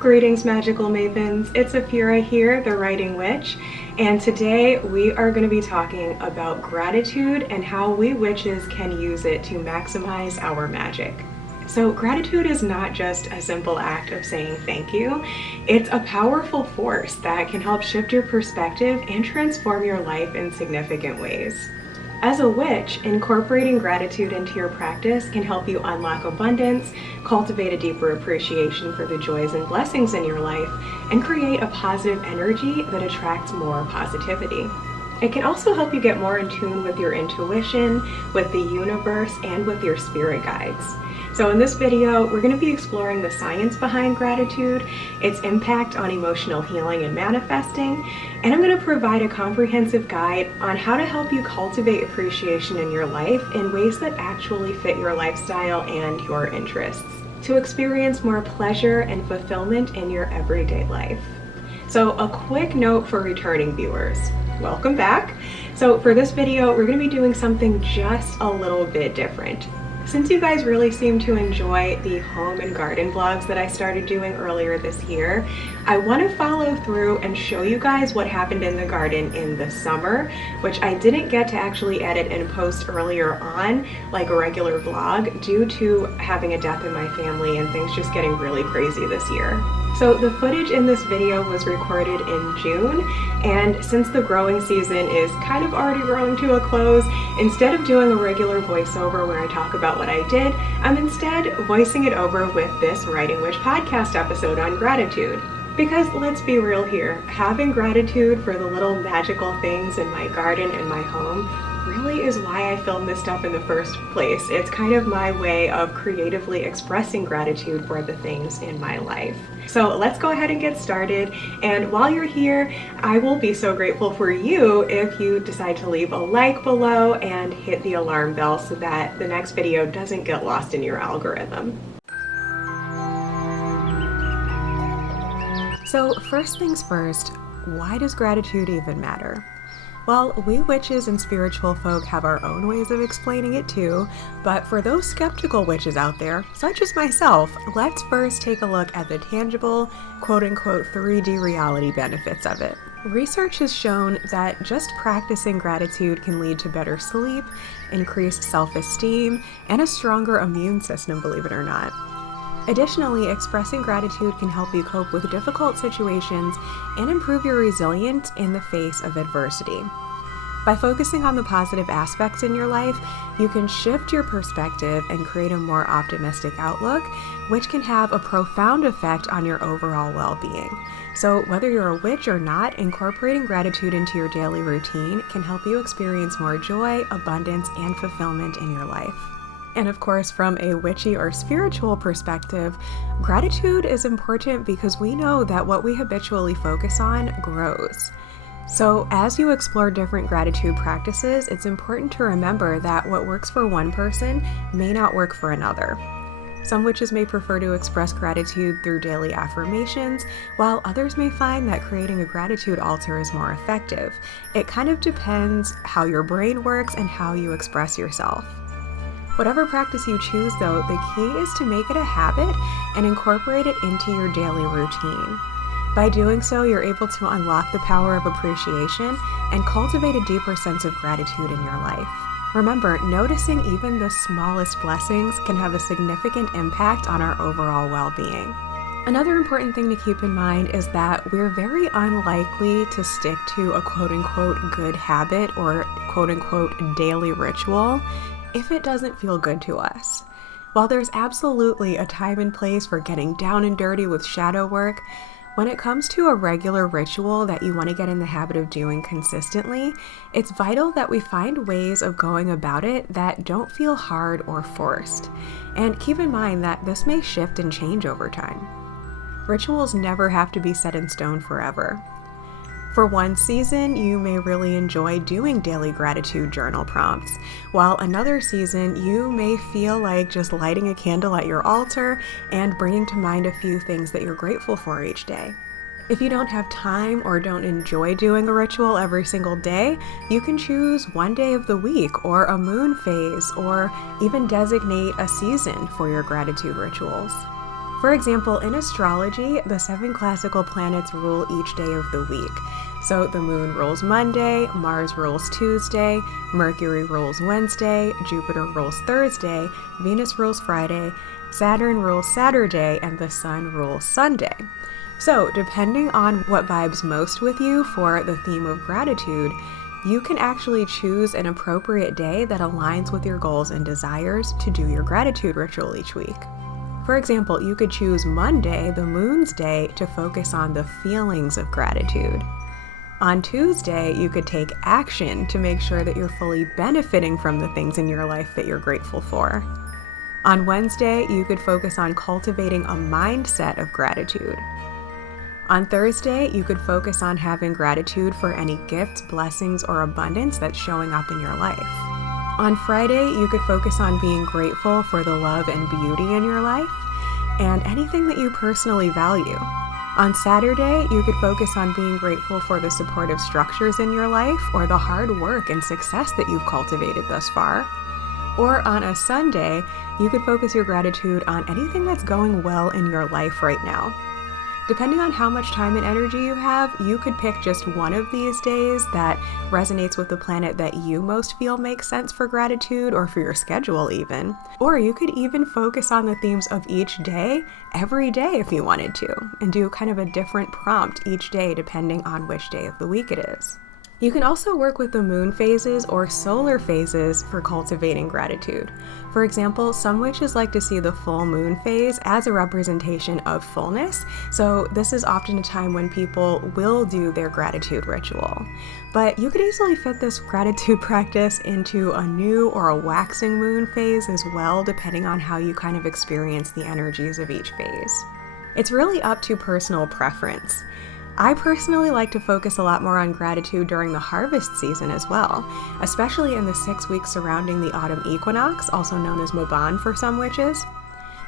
Greetings, magical mavens. It's Afura here, the writing witch, and today we are going to be talking about gratitude and how we witches can use it to maximize our magic. So gratitude is not just a simple act of saying thank you. It's a powerful force that can help shift your perspective and transform your life in significant ways. As a witch, incorporating gratitude into your practice can help you unlock abundance, cultivate a deeper appreciation for the joys and blessings in your life, and create a positive energy that attracts more positivity. It can also help you get more in tune with your intuition, with the universe, and with your spirit guides. So in this video, we're going to be exploring the science behind gratitude, its impact on emotional healing and manifesting, and I'm going to provide a comprehensive guide on how to help you cultivate appreciation in your life in ways that actually fit your lifestyle and your interests, to experience more pleasure and fulfillment in your everyday life. So a quick note for returning viewers. Welcome back. So for this video, we're going to be doing something just a little bit different. Since you guys really seem to enjoy the home and garden vlogs that I started doing earlier this year, I want to follow through and show you guys what happened in the garden in the summer, which I didn't get to actually edit and post earlier on like a regular vlog due to having a death in my family and things just getting really crazy this year. So the footage in this video was recorded in June, and since the growing season is kind of already growing to a close, instead of doing a regular voiceover where I talk about what I did, I'm instead voicing it over with this Writing Witch podcast episode on gratitude. Because let's be real here, having gratitude for the little magical things in my garden and my home really is why I filmed this stuff in the first place. It's kind of my way of creatively expressing gratitude for the things in my life. So let's go ahead and get started. And while you're here, I will be so grateful for you if you decide to leave a like below and hit the alarm bell so that the next video doesn't get lost in your algorithm. So first things first, why does gratitude even matter? Well, we witches and spiritual folk have our own ways of explaining it too, but for those skeptical witches out there, such as myself, let's first take a look at the tangible, quote-unquote 3D reality benefits of it. Research has shown that just practicing gratitude can lead to better sleep, increased self-esteem, and a stronger immune system, believe it or not. Additionally, expressing gratitude can help you cope with difficult situations and improve your resilience in the face of adversity. By focusing on the positive aspects in your life, you can shift your perspective and create a more optimistic outlook, which can have a profound effect on your overall well-being. So whether you're a witch or not, incorporating gratitude into your daily routine can help you experience more joy, abundance, and fulfillment in your life. And of course, from a witchy or spiritual perspective, gratitude is important because we know that what we habitually focus on grows. So as you explore different gratitude practices, it's important to remember that what works for one person may not work for another. Some witches may prefer to express gratitude through daily affirmations, while others may find that creating a gratitude altar is more effective. It kind of depends how your brain works and how you express yourself. Whatever practice you choose, though, the key is to make it a habit and incorporate it into your daily routine. By doing so, you're able to unlock the power of appreciation and cultivate a deeper sense of gratitude in your life. Remember, noticing even the smallest blessings can have a significant impact on our overall well-being. Another important thing to keep in mind is that we're very unlikely to stick to a quote-unquote good habit or quote-unquote daily ritual if it doesn't feel good to us. While there's absolutely a time and place for getting down and dirty with shadow work, when it comes to a regular ritual that you want to get in the habit of doing consistently, it's vital that we find ways of going about it that don't feel hard or forced. And keep in mind that this may shift and change over time. Rituals never have to be set in stone forever. For one season, you may really enjoy doing daily gratitude journal prompts, while another season, you may feel like just lighting a candle at your altar and bringing to mind a few things that you're grateful for each day. If you don't have time or don't enjoy doing a ritual every single day, you can choose one day of the week or a moon phase, or even designate a season for your gratitude rituals. For example, in astrology, the 7 classical planets rule each day of the week. So the moon rules Monday, Mars rules Tuesday, Mercury rules Wednesday, Jupiter rules Thursday, Venus rules Friday, Saturn rules Saturday, and the Sun rules Sunday. So depending on what vibes most with you for the theme of gratitude, you can actually choose an appropriate day that aligns with your goals and desires to do your gratitude ritual each week. For example, you could choose Monday, the moon's day, to focus on the feelings of gratitude. On Tuesday, you could take action to make sure that you're fully benefiting from the things in your life that you're grateful for. On Wednesday, you could focus on cultivating a mindset of gratitude. On Thursday, you could focus on having gratitude for any gifts, blessings, or abundance that's showing up in your life. On Friday, you could focus on being grateful for the love and beauty in your life and anything that you personally value. On Saturday, you could focus on being grateful for the supportive structures in your life or the hard work and success that you've cultivated thus far. Or on a Sunday, you could focus your gratitude on anything that's going well in your life right now. Depending on how much time and energy you have, you could pick just one of these days that resonates with the planet that you most feel makes sense for gratitude or for your schedule even. Or you could even focus on the themes of each day, every day if you wanted to, and do kind of a different prompt each day depending on which day of the week it is. You can also work with the moon phases or solar phases for cultivating gratitude. For example, some witches like to see the full moon phase as a representation of fullness, so this is often a time when people will do their gratitude ritual. But you could easily fit this gratitude practice into a new or a waxing moon phase as well, depending on how you kind of experience the energies of each phase. It's really up to personal preference. I personally like to focus a lot more on gratitude during the harvest season as well, especially in the 6 weeks surrounding the autumn equinox, also known as Mabon for some witches.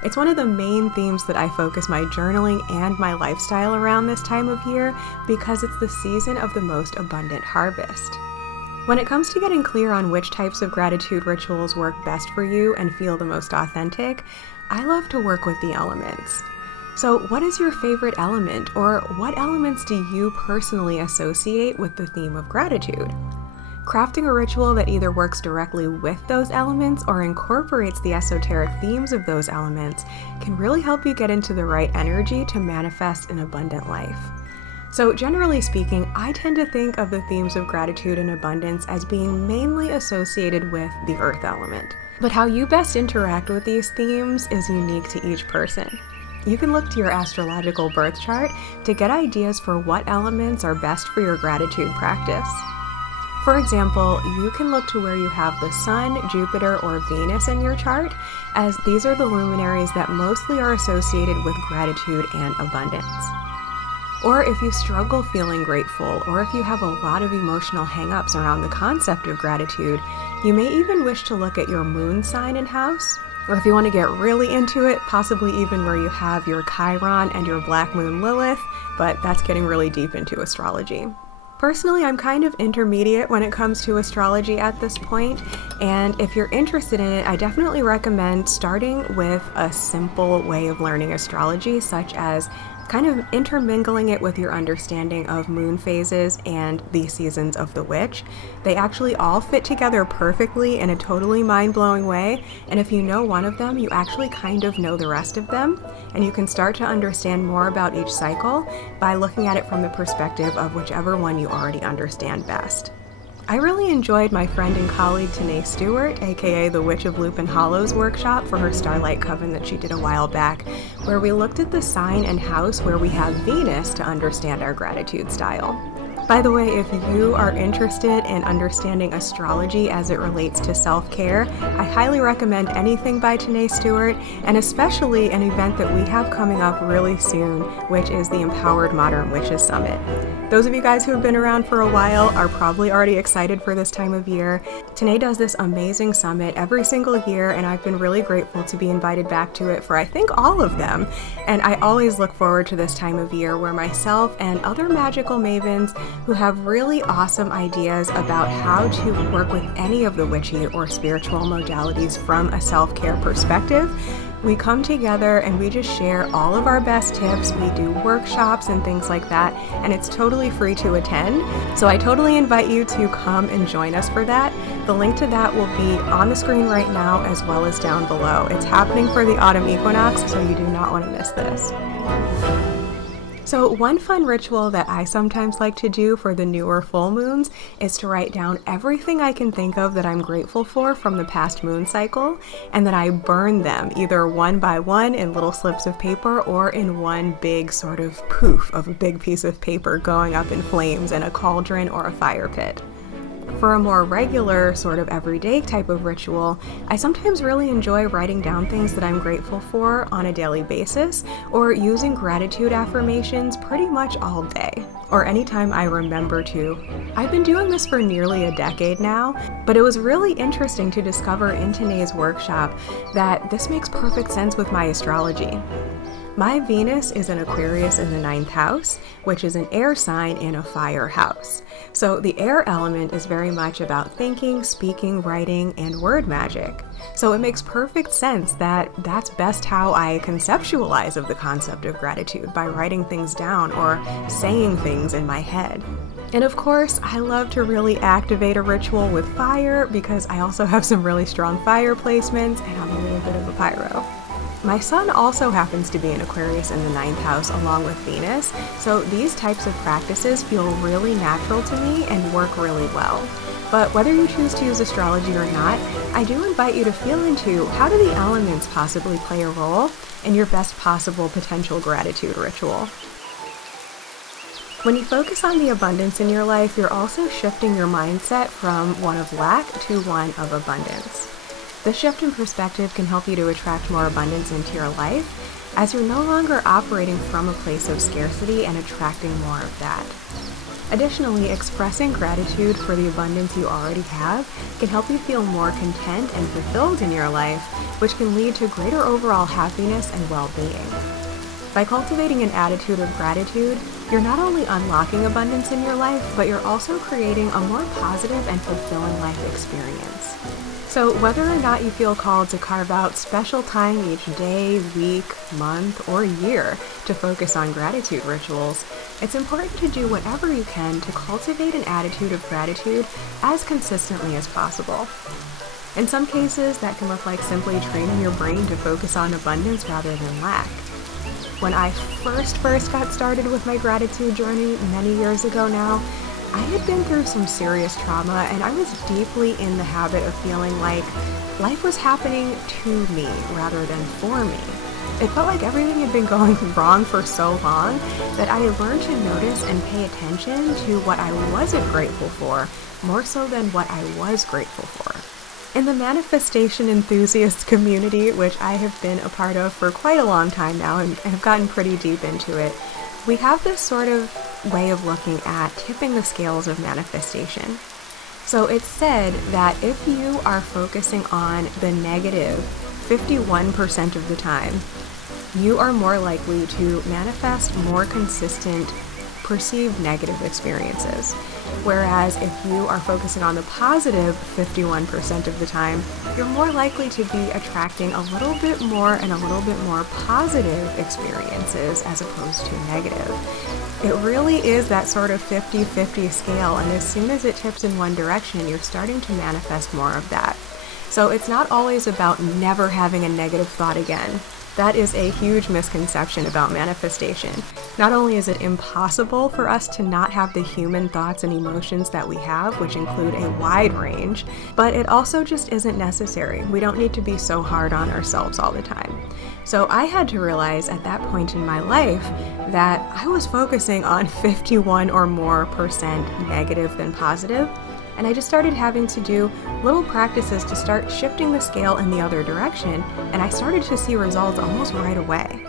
It's one of the main themes that I focus my journaling and my lifestyle around this time of year because it's the season of the most abundant harvest. When it comes to getting clear on which types of gratitude rituals work best for you and feel the most authentic, I love to work with the elements. So what is your favorite element, or what elements do you personally associate with the theme of gratitude? Crafting a ritual that either works directly with those elements or incorporates the esoteric themes of those elements can really help you get into the right energy to manifest an abundant life. So generally speaking, I tend to think of the themes of gratitude and abundance as being mainly associated with the earth element. But how you best interact with these themes is unique to each person. You can look to your astrological birth chart to get ideas for what elements are best for your gratitude practice. For example, you can look to where you have the Sun, Jupiter, or Venus in your chart, as these are the luminaries that mostly are associated with gratitude and abundance. Or if you struggle feeling grateful, or if you have a lot of emotional hang-ups around the concept of gratitude, you may even wish to look at your moon sign and house. Or if you want to get really into it, possibly even where you have your Chiron and your Black Moon Lilith, but that's getting really deep into astrology. Personally, I'm kind of intermediate when it comes to astrology at this point, and if you're interested in it, I definitely recommend starting with a simple way of learning astrology, such as kind of intermingling it with your understanding of moon phases and the seasons of the witch. They actually all fit together perfectly in a totally mind-blowing way, and if you know one of them, you actually kind of know the rest of them, and you can start to understand more about each cycle by looking at it from the perspective of whichever one you already understand best. I really enjoyed my friend and colleague Tanae Stewart, aka the Witch of Lupin Hollow's workshop for her Starlight Coven that she did a while back, where we looked at the sign and house where we have Venus to understand our gratitude style. By the way, if you are interested in understanding astrology as it relates to self-care, I highly recommend anything by Tanae Stewart, and especially an event that we have coming up really soon, which is the Empowered Modern Witches Summit. Those of you guys who have been around for a while are probably already excited for this time of year. Tanae does this amazing summit every single year, and I've been really grateful to be invited back to it for I think all of them. And I always look forward to this time of year where myself and other magical mavens who have really awesome ideas about how to work with any of the witchy or spiritual modalities from a self-care perspective. We come together and we just share all of our best tips. We do workshops and things like that, and it's totally free to attend. So I totally invite you to come and join us for that. The link to that will be on the screen right now as well as down below. It's happening for the autumn equinox, so you do not want to miss this. So one fun ritual that I sometimes like to do for the newer full moons is to write down everything I can think of that I'm grateful for from the past moon cycle, and then I burn them either one by one in little slips of paper or in one big sort of poof of a big piece of paper going up in flames in a cauldron or a fire pit. For a more regular, sort of everyday type of ritual, I sometimes really enjoy writing down things that I'm grateful for on a daily basis, or using gratitude affirmations pretty much all day, or anytime I remember to. I've been doing this for nearly a decade now, but it was really interesting to discover in today's workshop that this makes perfect sense with my astrology. My Venus is an Aquarius in the 9th house, which is an air sign in a fire house. So the air element is very much about thinking, speaking, writing, and word magic. So it makes perfect sense that that's best how I conceptualize of the concept of gratitude, by writing things down or saying things in my head. And of course, I love to really activate a ritual with fire because I also have some really strong fire placements and I'm a little bit of a pyro. My sun also happens to be an Aquarius in the 9th house along with Venus, so these types of practices feel really natural to me and work really well. But whether you choose to use astrology or not, I do invite you to feel into how do the elements possibly play a role in your best possible potential gratitude ritual. When you focus on the abundance in your life, you're also shifting your mindset from one of lack to one of abundance. This shift in perspective can help you to attract more abundance into your life, as you're no longer operating from a place of scarcity and attracting more of that. Additionally, expressing gratitude for the abundance you already have can help you feel more content and fulfilled in your life, which can lead to greater overall happiness and well-being. By cultivating an attitude of gratitude, you're not only unlocking abundance in your life, but you're also creating a more positive and fulfilling life experience. So whether or not you feel called to carve out special time each day, week, month, or year to focus on gratitude rituals, it's important to do whatever you can to cultivate an attitude of gratitude as consistently as possible. In some cases, that can look like simply training your brain to focus on abundance rather than lack. When I first got started with my gratitude journey many years ago now, I had been through some serious trauma and I was deeply in the habit of feeling like life was happening to me rather than for me. It felt like everything had been going wrong for so long that I had learned to notice and pay attention to what I wasn't grateful for, more so than what I was grateful for. In the manifestation enthusiast community, which I have been a part of for quite a long time now and have gotten pretty deep into it, we have this sort of way of looking at tipping the scales of manifestation. So it's said that if you are focusing on the negative 51% of the time, you are more likely to manifest more consistent perceived negative experiences. Whereas if you are focusing on the positive 51% of the time, you're more likely to be attracting a little bit more and a little bit more positive experiences as opposed to negative. It really is that sort of 50-50 scale, and as soon as it tips in one direction, you're starting to manifest more of that. So it's not always about never having a negative thought again. That is a huge misconception about manifestation. Not only is it impossible for us to not have the human thoughts and emotions that we have, which include a wide range, but it also just isn't necessary. We don't need to be so hard on ourselves all the time. So I had to realize at that point in my life that I was focusing on 51 or more % negative than positive. And I just started having to do little practices to start shifting the scale in the other direction, and I started to see results almost right away.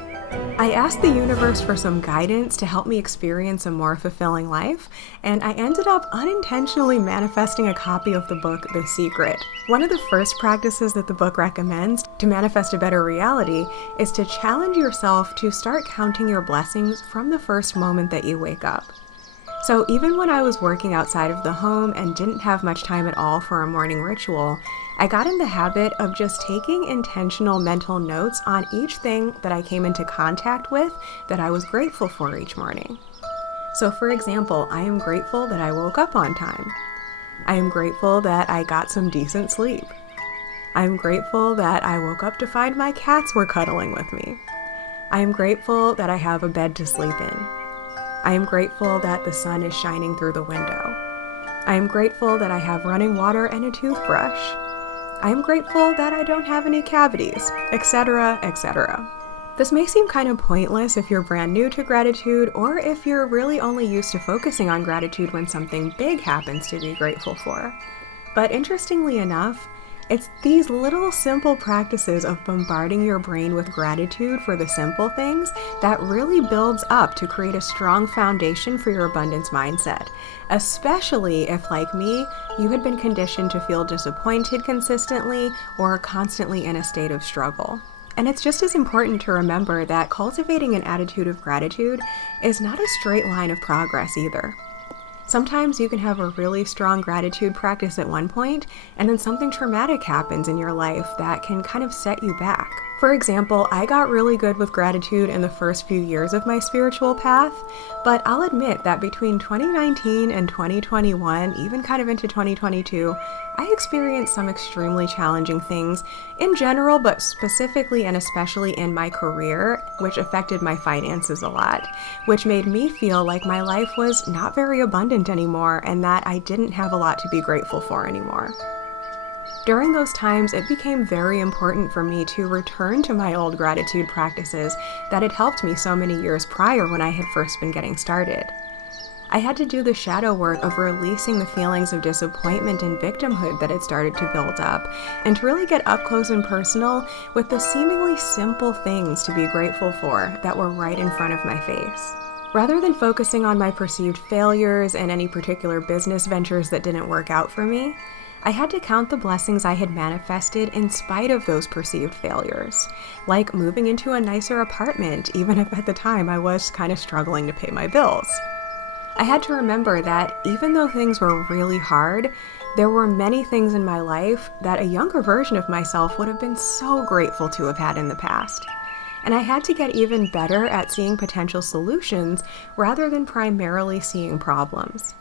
I asked the universe for some guidance to help me experience a more fulfilling life, and I ended up unintentionally manifesting a copy of the book The Secret. One of the first practices that the book recommends to manifest a better reality is to challenge yourself to start counting your blessings from the first moment that you wake up. So even when I was working outside of the home and didn't have much time at all for a morning ritual, I got in the habit of just taking intentional mental notes on each thing that I came into contact with that I was grateful for each morning. So for example, I am grateful that I woke up on time. I am grateful that I got some decent sleep. I am grateful that I woke up to find my cats were cuddling with me. I am grateful that I have a bed to sleep in. I am grateful that the sun is shining through the window. I am grateful that I have running water and a toothbrush. I am grateful that I don't have any cavities, etc., etc. This may seem kind of pointless if you're brand new to gratitude, or if you're really only used to focusing on gratitude when something big happens to be grateful for. But interestingly enough, it's these little simple practices of bombarding your brain with gratitude for the simple things that really builds up to create a strong foundation for your abundance mindset, especially if, like me, you had been conditioned to feel disappointed consistently or constantly in a state of struggle. And it's just as important to remember that cultivating an attitude of gratitude is not a straight line of progress either. Sometimes you can have a really strong gratitude practice at one point, and then something traumatic happens in your life that can kind of set you back. For example, I got really good with gratitude in the first few years of my spiritual path, but I'll admit that between 2019 and 2021, even kind of into 2022, I experienced some extremely challenging things in general, but specifically and especially in my career, which affected my finances a lot, which made me feel like my life was not very abundant anymore and that I didn't have a lot to be grateful for anymore. During those times, it became very important for me to return to my old gratitude practices that had helped me so many years prior when I had first been getting started. I had to do the shadow work of releasing the feelings of disappointment and victimhood that had started to build up, and to really get up close and personal with the seemingly simple things to be grateful for that were right in front of my face. Rather than focusing on my perceived failures and any particular business ventures that didn't work out for me, I had to count the blessings I had manifested in spite of those perceived failures, like moving into a nicer apartment, even if at the time I was kind of struggling to pay my bills. I had to remember that even though things were really hard, there were many things in my life that a younger version of myself would have been so grateful to have had in the past. And I had to get even better at seeing potential solutions rather than primarily seeing problems.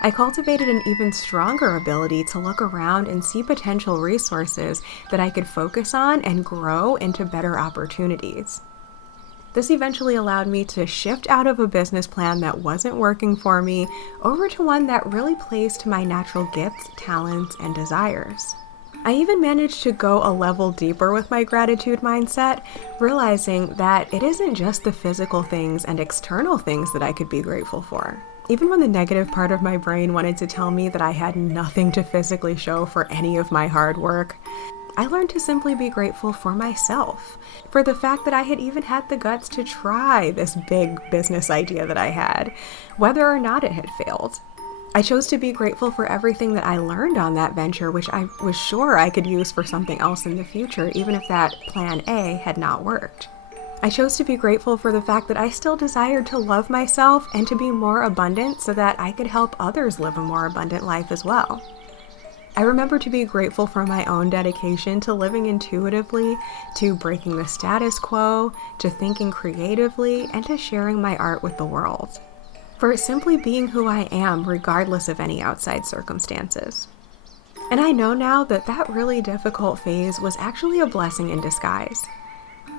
I cultivated an even stronger ability to look around and see potential resources that I could focus on and grow into better opportunities. This eventually allowed me to shift out of a business plan that wasn't working for me over to one that really plays to my natural gifts, talents, and desires. I even managed to go a level deeper with my gratitude mindset, realizing that it isn't just the physical things and external things that I could be grateful for. Even when the negative part of my brain wanted to tell me that I had nothing to physically show for any of my hard work, I learned to simply be grateful for myself, for the fact that I had even had the guts to try this big business idea that I had, whether or not it had failed. I chose to be grateful for everything that I learned on that venture, which I was sure I could use for something else in the future, even if that plan A had not worked. I chose to be grateful for the fact that I still desired to love myself and to be more abundant so that I could help others live a more abundant life as well. I remember to be grateful for my own dedication to living intuitively, to breaking the status quo, to thinking creatively, and to sharing my art with the world. For simply being who I am regardless of any outside circumstances. And I know now that that really difficult phase was actually a blessing in disguise.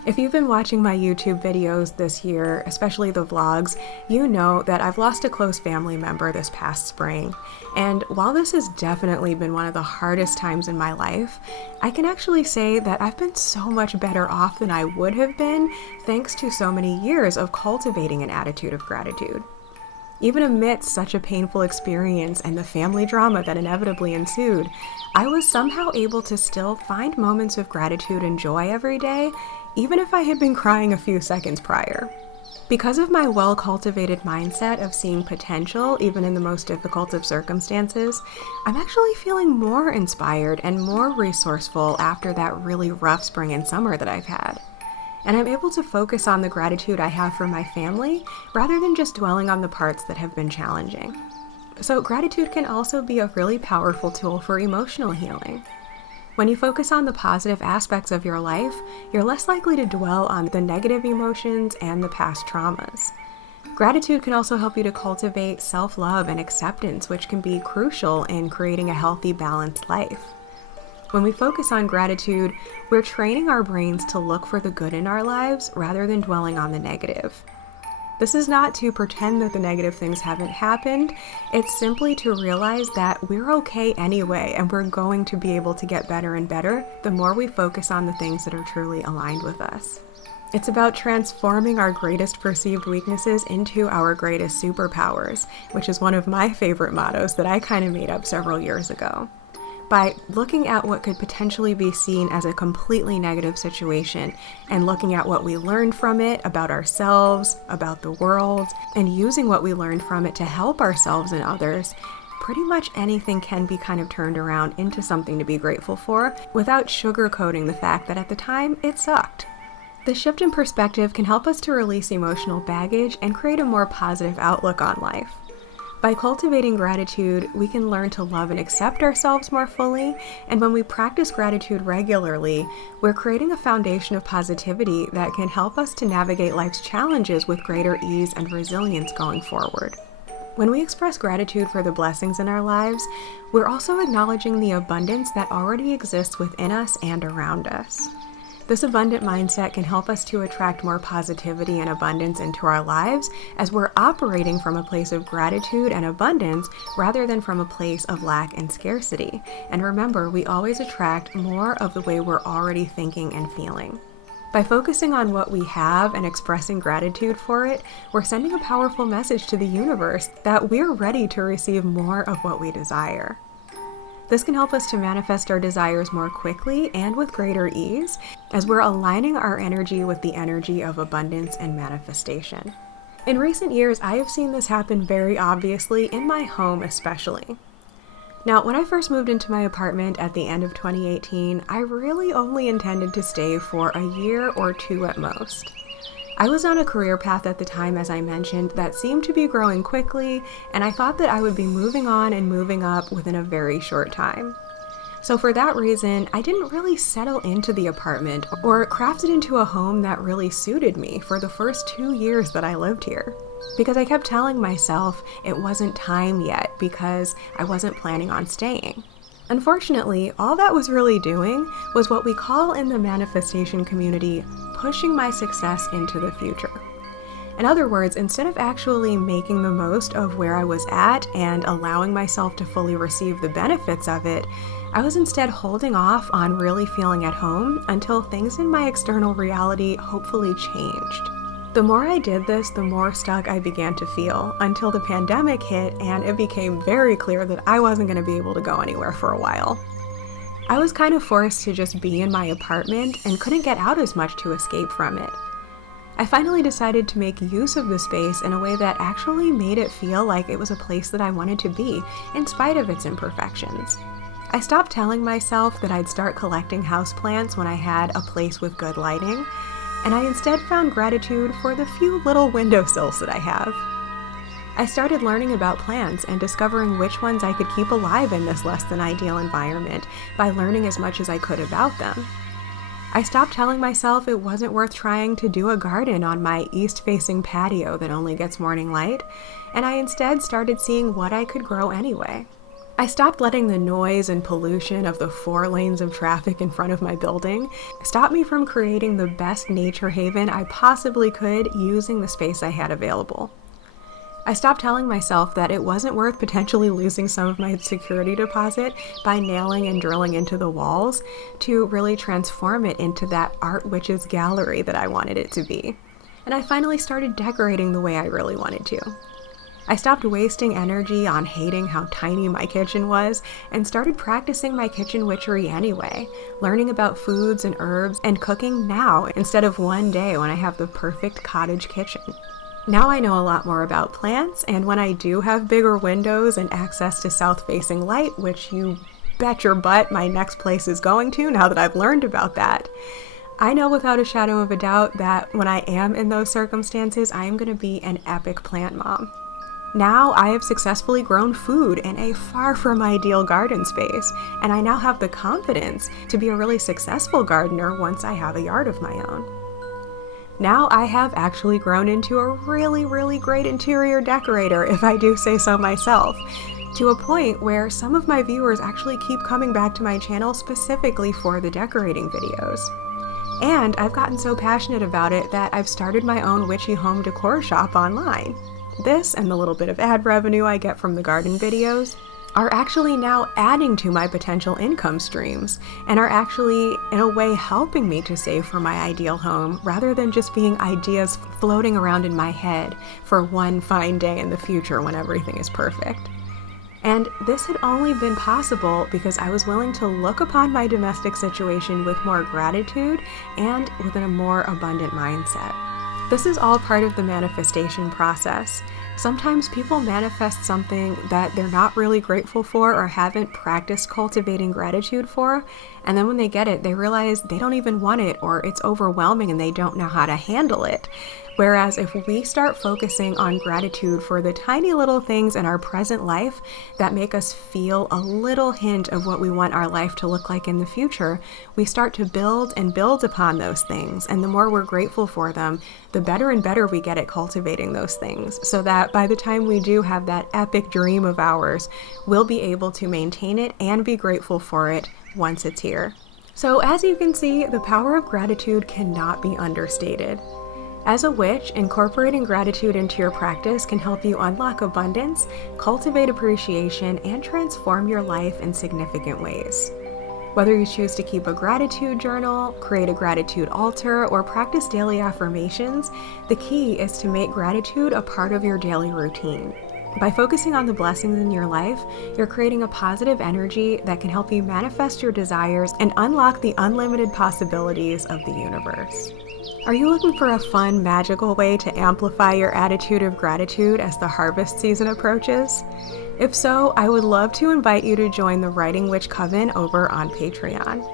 If you've been watching my YouTube videos this year, especially the vlogs, you know that I've lost a close family member this past spring. And while this has definitely been one of the hardest times in my life, I can actually say that I've been so much better off than I would have been thanks to so many years of cultivating an attitude of gratitude. Even amidst such a painful experience and the family drama that inevitably ensued, I was somehow able to still find moments of gratitude and joy every day, even if I had been crying a few seconds prior. Because of my well-cultivated mindset of seeing potential even in the most difficult of circumstances, I'm actually feeling more inspired and more resourceful after that really rough spring and summer that I've had. And I'm able to focus on the gratitude I have for my family rather than just dwelling on the parts that have been challenging. So gratitude can also be a really powerful tool for emotional healing. When you focus on the positive aspects of your life, you're less likely to dwell on the negative emotions and the past traumas. Gratitude can also help you to cultivate self-love and acceptance, which can be crucial in creating a healthy, balanced life. When we focus on gratitude, we're training our brains to look for the good in our lives rather than dwelling on the negative. This is not to pretend that the negative things haven't happened. It's simply to realize that we're okay anyway, and we're going to be able to get better and better the more we focus on the things that are truly aligned with us. It's about transforming our greatest perceived weaknesses into our greatest superpowers, which is one of my favorite mottos that I kind of made up several years ago. By looking at what could potentially be seen as a completely negative situation and looking at what we learned from it about ourselves, about the world, and using what we learned from it to help ourselves and others, pretty much anything can be kind of turned around into something to be grateful for without sugarcoating the fact that at the time it sucked. The shift in perspective can help us to release emotional baggage and create a more positive outlook on life. By cultivating gratitude, we can learn to love and accept ourselves more fully, and when we practice gratitude regularly, we're creating a foundation of positivity that can help us to navigate life's challenges with greater ease and resilience going forward. When we express gratitude for the blessings in our lives, we're also acknowledging the abundance that already exists within us and around us. This abundant mindset can help us to attract more positivity and abundance into our lives as we're operating from a place of gratitude and abundance rather than from a place of lack and scarcity. And remember, we always attract more of the way we're already thinking and feeling. By focusing on what we have and expressing gratitude for it, we're sending a powerful message to the universe that we're ready to receive more of what we desire. This can help us to manifest our desires more quickly and with greater ease as we're aligning our energy with the energy of abundance and manifestation. In recent years, I have seen this happen very obviously in my home especially. Now, when I first moved into my apartment at the end of 2018, I really only intended to stay for a year or two at most. I was on a career path at the time, as I mentioned, that seemed to be growing quickly, and I thought that I would be moving on and moving up within a very short time. So for that reason, I didn't really settle into the apartment or craft it into a home that really suited me for the first 2 years that I lived here. Because I kept telling myself it wasn't time yet because I wasn't planning on staying. Unfortunately, all that was really doing was what we call in the manifestation community pushing my success into the future. In other words, instead of actually making the most of where I was at and allowing myself to fully receive the benefits of it, I was instead holding off on really feeling at home until things in my external reality hopefully changed. The more I did this, the more stuck I began to feel until the pandemic hit and it became very clear that I wasn't going to be able to go anywhere for a while. I was kind of forced to just be in my apartment and couldn't get out as much to escape from it. I finally decided to make use of the space in a way that actually made it feel like it was a place that I wanted to be, in spite of its imperfections. I stopped telling myself that I'd start collecting houseplants when I had a place with good lighting, and I instead found gratitude for the few little windowsills that I have. I started learning about plants and discovering which ones I could keep alive in this less than ideal environment by learning as much as I could about them. I stopped telling myself it wasn't worth trying to do a garden on my east-facing patio that only gets morning light, and I instead started seeing what I could grow anyway. I stopped letting the noise and pollution of the 4 lanes of traffic in front of my building stop me from creating the best nature haven I possibly could using the space I had available. I stopped telling myself that it wasn't worth potentially losing some of my security deposit by nailing and drilling into the walls to really transform it into that art witch's gallery that I wanted it to be. And I finally started decorating the way I really wanted to. I stopped wasting energy on hating how tiny my kitchen was and started practicing my kitchen witchery anyway, learning about foods and herbs and cooking now instead of one day when I have the perfect cottage kitchen. Now I know a lot more about plants, and when I do have bigger windows and access to south-facing light, which you bet your butt my next place is going to now that I've learned about that, I know without a shadow of a doubt that when I am in those circumstances, I am going to be an epic plant mom. Now I have successfully grown food in a far from ideal garden space, and I now have the confidence to be a really successful gardener once I have a yard of my own. Now I have actually grown into a really great interior decorator, if I do say so myself, to a point where some of my viewers actually keep coming back to my channel specifically for the decorating videos. And I've gotten so passionate about it that I've started my own Witchy home decor shop online. This, and the little bit of ad revenue I get from the garden videos, are actually now adding to my potential income streams, and are actually, in a way, helping me to save for my ideal home, rather than just being ideas floating around in my head for one fine day in the future when everything is perfect. And this had only been possible because I was willing to look upon my domestic situation with more gratitude and with a more abundant mindset. This is all part of the manifestation process. Sometimes people manifest something that they're not really grateful for or haven't practiced cultivating gratitude for, and then when they get it, they realize they don't even want it, or it's overwhelming and they don't know how to handle it. Whereas if we start focusing on gratitude for the tiny little things in our present life that make us feel a little hint of what we want our life to look like in the future, we start to build and build upon those things. And the more we're grateful for them, the better and better we get at cultivating those things, so that by the time we do have that epic dream of ours, we'll be able to maintain it and be grateful for it once it's here. So as you can see, the power of gratitude cannot be understated. As a witch, incorporating gratitude into your practice can help you unlock abundance, cultivate appreciation, and transform your life in significant ways. Whether you choose to keep a gratitude journal, create a gratitude altar, or practice daily affirmations, the key is to make gratitude a part of your daily routine. By focusing on the blessings in your life, you're creating a positive energy that can help you manifest your desires and unlock the unlimited possibilities of the universe. Are you looking for a fun, magical way to amplify your attitude of gratitude as the harvest season approaches? If so, I would love to invite you to join the Writing Witch Coven over on Patreon.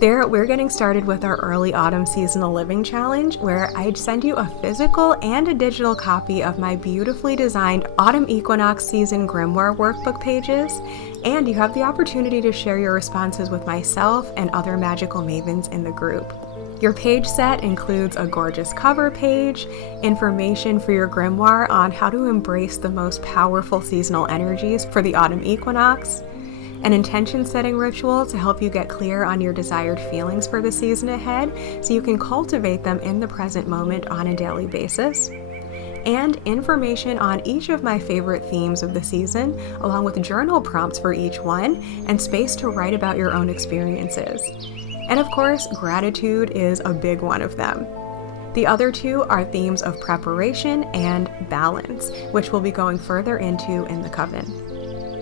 There, we're getting started with our early autumn seasonal living challenge, where I'd send you a physical and a digital copy of my beautifully designed autumn equinox season grimoire workbook pages, and you have the opportunity to share your responses with myself and other magical mavens in the group. Your page set includes a gorgeous cover page, information for your grimoire on how to embrace the most powerful seasonal energies for the autumn equinox, an intention setting ritual to help you get clear on your desired feelings for the season ahead so you can cultivate them in the present moment on a daily basis, and information on each of my favorite themes of the season, along with journal prompts for each one and space to write about your own experiences. And of course, gratitude is a big one of them. The other two are themes of preparation and balance, which we'll be going further into in the coven.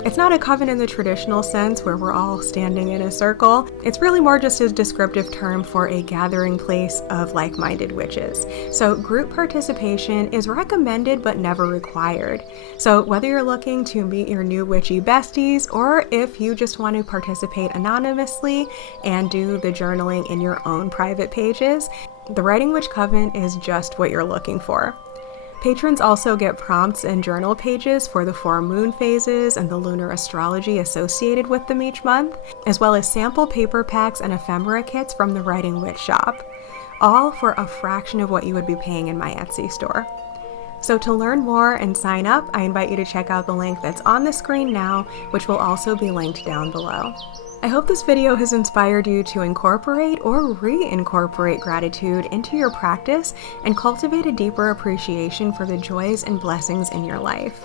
It's not a coven in the traditional sense where we're all standing in a circle. It's really more just a descriptive term for a gathering place of like-minded witches. So group participation is recommended but never required. So whether you're looking to meet your new witchy besties, or if you just want to participate anonymously and do the journaling in your own private pages, the Writing Witch Coven is just what you're looking for. Patrons also get prompts and journal pages for the 4 moon phases and the lunar astrology associated with them each month, as well as sample paper packs and ephemera kits from the Writing Witch shop, all for a fraction of what you would be paying in my Etsy store. So to learn more and sign up, I invite you to check out the link that's on the screen now, which will also be linked down below. I hope this video has inspired you to incorporate or reincorporate gratitude into your practice and cultivate a deeper appreciation for the joys and blessings in your life.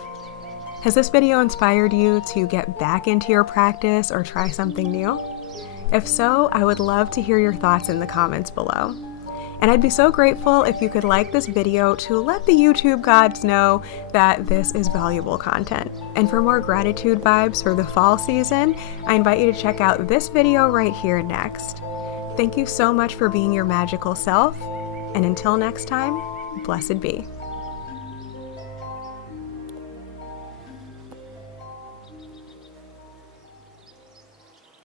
Has this video inspired you to get back into your practice or try something new? If so, I would love to hear your thoughts in the comments below. And I'd be so grateful if you could like this video to let the YouTube gods know that this is valuable content. And for more gratitude vibes for the fall season, I invite you to check out this video right here next. Thank you so much for being your magical self, and until next time, blessed be.